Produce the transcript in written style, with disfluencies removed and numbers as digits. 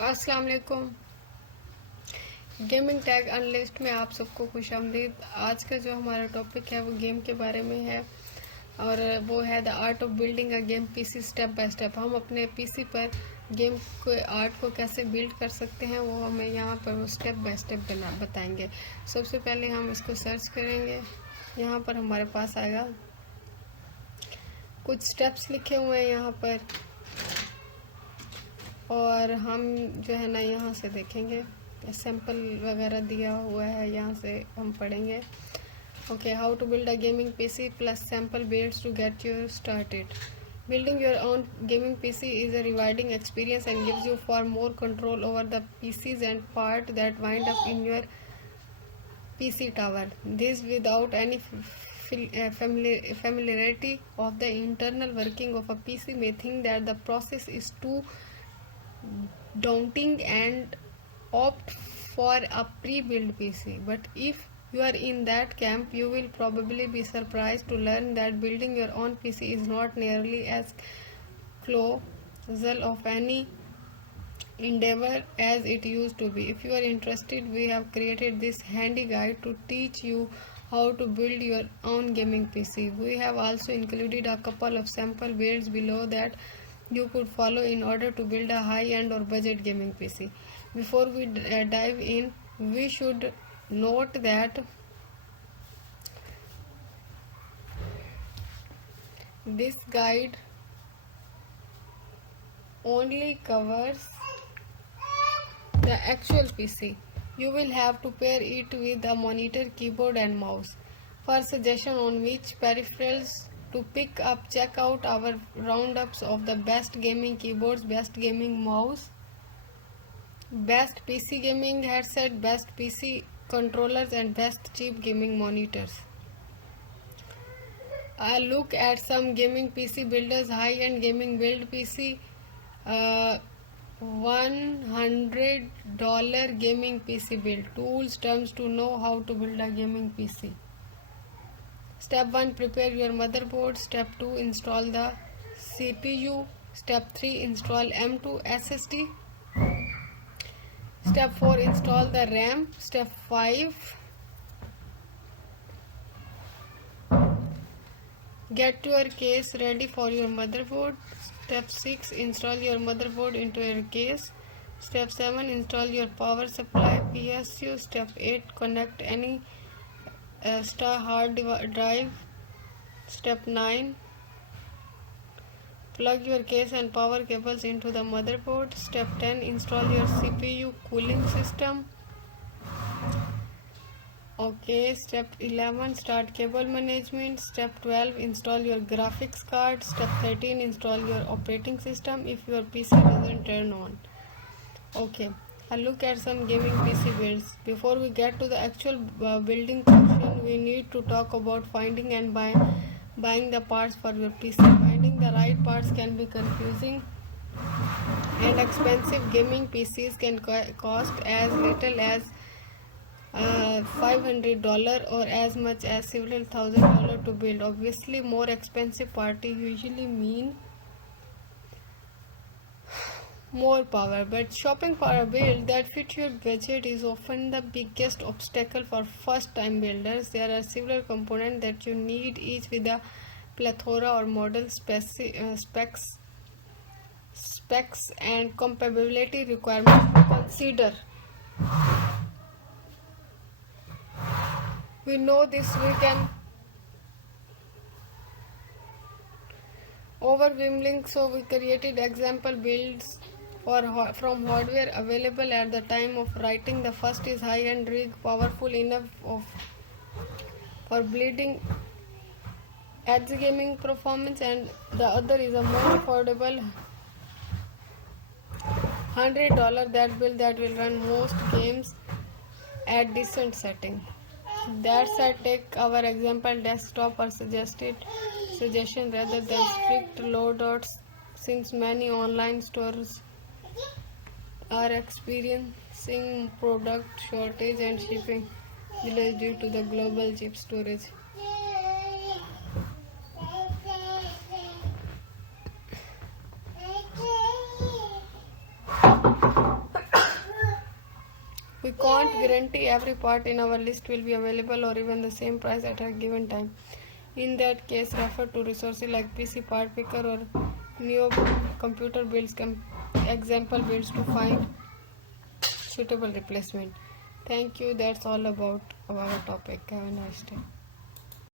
अस्सलाम वालेकुम। Gaming tag unlist में आप सबको खुशामदीद। आज का जो हमारा टॉपिक है वो गेम के बारे में है और वो है the art of building a game PC step by step. हम अपने पीसी पर गेम के आर्ट को कैसे बिल्ड कर सकते हैं वो हमें यहाँ पर वो स्टेप बाय स्टेप बताएंगे। सबसे पहले हम इसको सर्च करेंगे। यहाँ पर हमारे पास आएगा, कुछ स्टेप्स लिखे हुए हैं यहाँ पर और हम जो है ना यहाँ से देखेंगे, सैंपल वगैरह दिया हुआ है, यहाँ से हम पढ़ेंगे। Okay, how to build a gaming PC plus sample builds to get you started. Building your own gaming PC is a rewarding experience and gives you far more control over the PCs and parts that wind up in your PC tower. This without any familiarity of the internal working of a PC may think that the process is too daunting and opt for a pre-built PC. But if you are in that camp, you will probably be surprised to learn that building your own PC is not nearly as colossal of any endeavor as it used to be. If you are interested, we have created this handy guide to teach you how to build your own gaming PC. We have also included a couple of sample builds below that you could follow in order to build a high-end or budget gaming PC. Before we dive in, we should note that this guide only covers the actual PC. You will have to pair it with a monitor, keyboard and mouse. For suggestion on which peripherals to pick up, check out our roundups of the best gaming keyboards, best gaming mouse, best PC gaming headset, best PC controllers and best cheap gaming monitors. A look at some gaming PC builders. High-end gaming build PC, $100 gaming PC build. Tools, terms to know how to build a gaming PC. Step 1, prepare your motherboard. Step 2, install the CPU. Step 3, install M2 SSD. Step 4, install the RAM. Step 5, get your case ready for your motherboard. Step 6, install your motherboard into your case. Step 7, install your power supply PSU. Step 8, connect any extra hard drive. Step 9, plug your case and power cables into the motherboard. Step 10, install your CPU cooling system. Okay, step 11, start cable management. Step 12, install your graphics card. Step 13, install your operating system if your PC doesn't turn on. Okay, a look at some gaming PC builds. Before we get to the actual building portion, we need to talk about finding and buying the parts for your PC. Finding the right parts can be confusing and expensive. Gaming PCs can cost as little as $500 or as much as several $1,000 to build. Obviously, more expensive parts usually mean more power, but shopping for a build that fits your budget is often the biggest obstacle for first-time builders. There are several components that you need, each with a plethora or model specs and compatibility requirements to consider. We know this weekend overwhelming, so we created example builds from hardware available at the time of writing. The first is high-end rig, powerful enough for bleeding edge gaming performance, and the other is a more affordable $100 that will run most games at decent setting. That said, take our example desktop for suggestion rather than strict loadouts, since many online stores are experiencing product shortage and shipping delays due to the global chip storage. can't guarantee every part in our list will be available or even the same price at a given time. In that case, refer to resources like PC Part Picker or Neo Computer Builds example builds to find suitable replacement. Thank you. That's all about our topic. Have a nice day.